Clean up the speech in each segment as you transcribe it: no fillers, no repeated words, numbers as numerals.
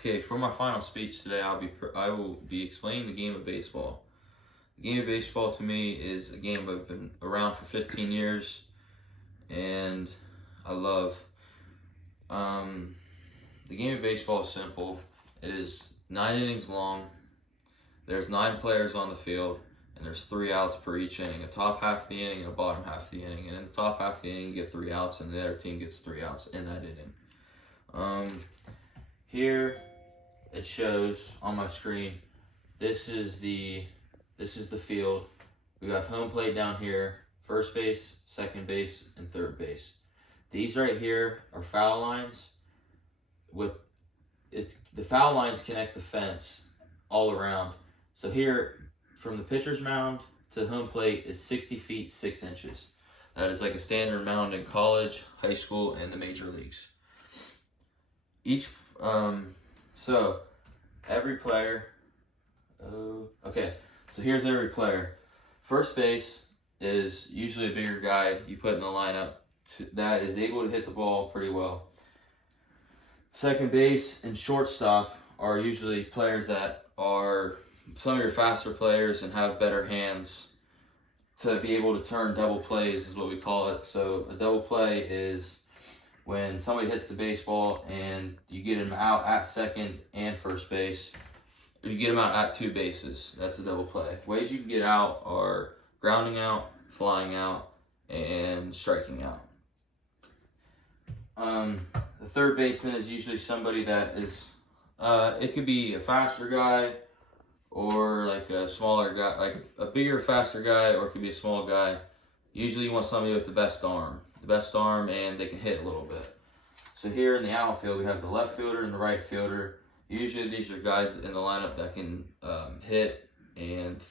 Okay, for my final speech today, I will be explaining the game of baseball. The game of baseball to me is a game I've been around for 15 years, and I love. The game of baseball is simple. It is 9 innings long. There's 9 players on the field, and there's 3 outs per each inning. A top half of the inning and a bottom half of the inning. And in the top half of the inning, you get 3 outs, and the other team gets 3 outs in that inning. Here it shows on my screen. This is the field. We have home plate down here, first base, second base, and third base. These right here are foul lines. The foul lines connect the fence all around. So here, from the pitcher's mound to home plate is 60 feet 6 inches. That is like a standard mound in college, high school, and the major leagues. So every player. Okay, so here's every player. First base is usually a bigger guy you put in the lineup that is able to hit the ball pretty well. Second base and shortstop are usually players that are some of your faster players and have better hands to be able to turn double plays is what we call it. So a double play is when somebody hits the baseball and you get them out at second and first base. You get them out at 2 bases. That's a double play. Ways you can get out are grounding out, flying out, and striking out. The third baseman is usually somebody that is, it could be a faster guy or like a smaller guy, like a bigger, faster guy, or it could be a small guy. Usually you want somebody with the best arm, and they can hit a little bit. So here in the outfield, we have the left fielder and the right fielder. Usually these are guys in the lineup that can hit and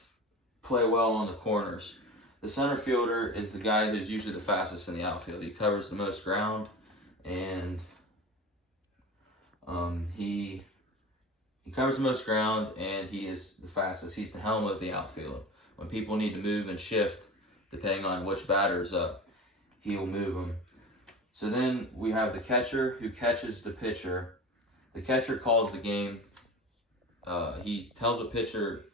play well on the corners. The center fielder is the guy who's usually the fastest in the outfield. He covers the most ground, and he covers the most ground, and he is the fastest. He's the helmet of the outfield. When people need to move and shift, depending on which batter is up, he will move them. So then we have the catcher who catches the pitcher. The catcher calls the game. He tells the pitcher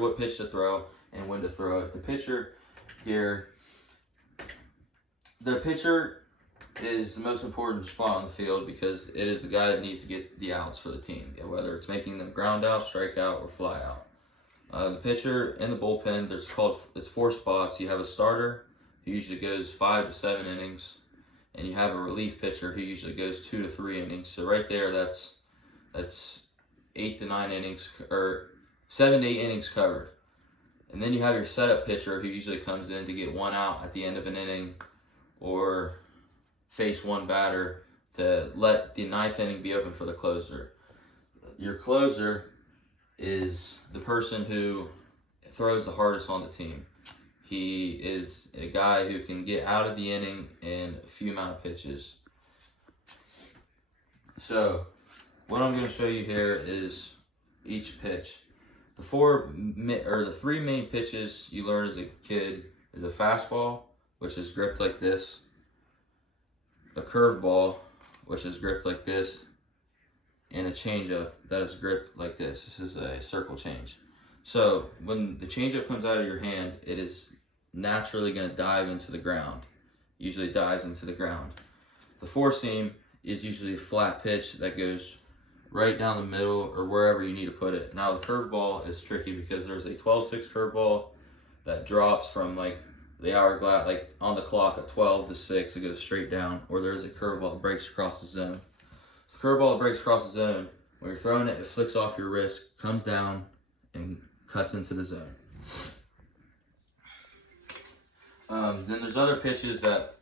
what pitch to throw and when to throw it. The pitcher is the most important spot on the field because it is the guy that needs to get the outs for the team, whether it's making them ground out, strike out, or fly out. The pitcher in the bullpen, it's 4 spots. You have a starter who usually goes 5 to 7 innings. And you have a relief pitcher who usually goes 2 to 3 innings. So right there, that's 8 to 9 innings, or 7 to 8 innings covered. And then you have your setup pitcher who usually comes in to get 1 out at the end of an inning, or face 1 batter to let the 9th inning be open for the closer. Your closer is the person who throws the hardest on the team. He is a guy who can get out of the inning in a few amount of pitches. So, what I'm going to show you here is each pitch. The 3 main pitches you learn as a kid is a fastball, which is gripped like this, a curveball, which is gripped like this, and a changeup that is gripped like this. This is a circle change. So, when the changeup comes out of your hand, it is naturally going to dive into the ground. Usually dives into the ground. The 4-seam is usually a flat pitch that goes right down the middle or wherever you need to put it. Now the curveball is tricky because there's a 12-6 curveball that drops from like the hourglass, like on the clock at 12 to 6, it goes straight down. Or there's a curveball that breaks across the zone. The curveball that breaks across the zone, when you're throwing it, it flicks off your wrist, comes down, and cuts into the zone. Then there's other pitches that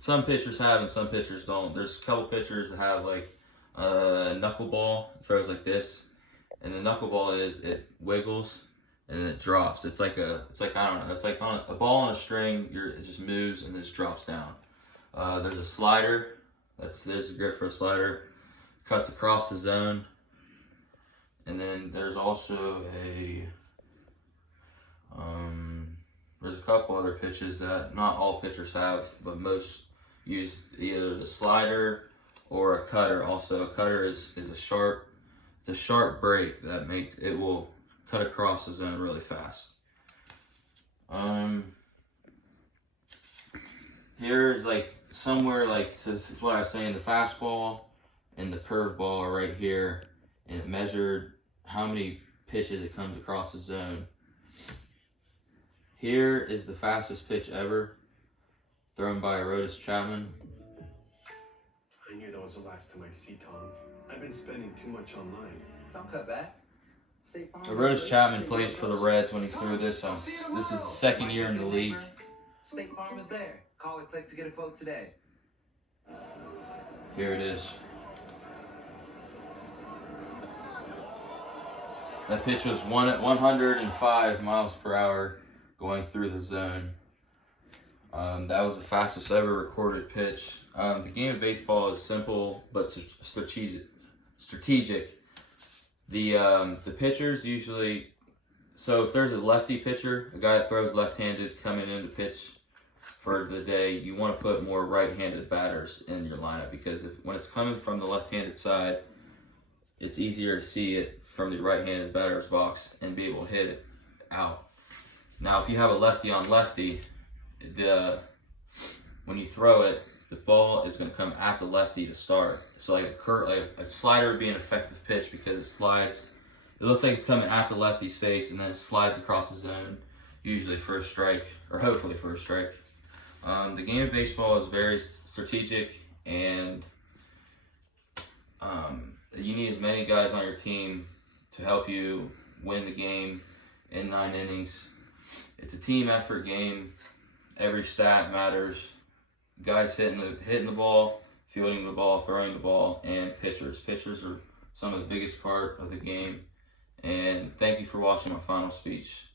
some pitchers have and some pitchers don't. There's a couple pitchers that have like a knuckleball. It throws like this, and the knuckleball it wiggles and it drops. It's like on a ball on a string. It just moves and just drops down. There's a slider. There's a grip for a slider. Cuts across the zone, and then there's also there's a couple other pitches that not all pitchers have, but most use either the slider or a cutter. Also, a cutter is a sharp It's a sharp break that will cut across the zone really fast. Here's like somewhere like, so this is what I was saying, the fastball and the curveball are right here, and it measured how many pitches it comes across the zone. Here is the fastest pitch ever thrown by Aroldis Chapman. I knew that was the last time I'd see Tom. I've been spending too much online. Don't cut back. State Farm. Aroldis Chapman played for the Reds when he threw this on. This is his second year in the league. State Farm is there. Call or click to get a quote today. Here it is. That pitch was 105 miles per hour going through the zone. That was the fastest ever recorded pitch. The game of baseball is simple but strategic. The pitchers usually, so if there's a lefty pitcher, a guy that throws left-handed coming in to pitch for the day, you want to put more right-handed batters in your lineup, because when it's coming from the left-handed side, it's easier to see it from the right-handed batter's box and be able to hit it out. Now, if you have a lefty on lefty, when you throw it, the ball is going to come at the lefty to start. So like a slider would be an effective pitch because it slides. It looks like it's coming at the lefty's face and then it slides across the zone, usually for a strike, or hopefully for a strike. The game of baseball is very strategic, and you need as many guys on your team to help you win the game in 9 innings. It's a team effort game. Every stat matters. Guys hitting the ball, fielding the ball, throwing the ball, and pitchers. Pitchers are some of the biggest part of the game. And thank you for watching my final speech.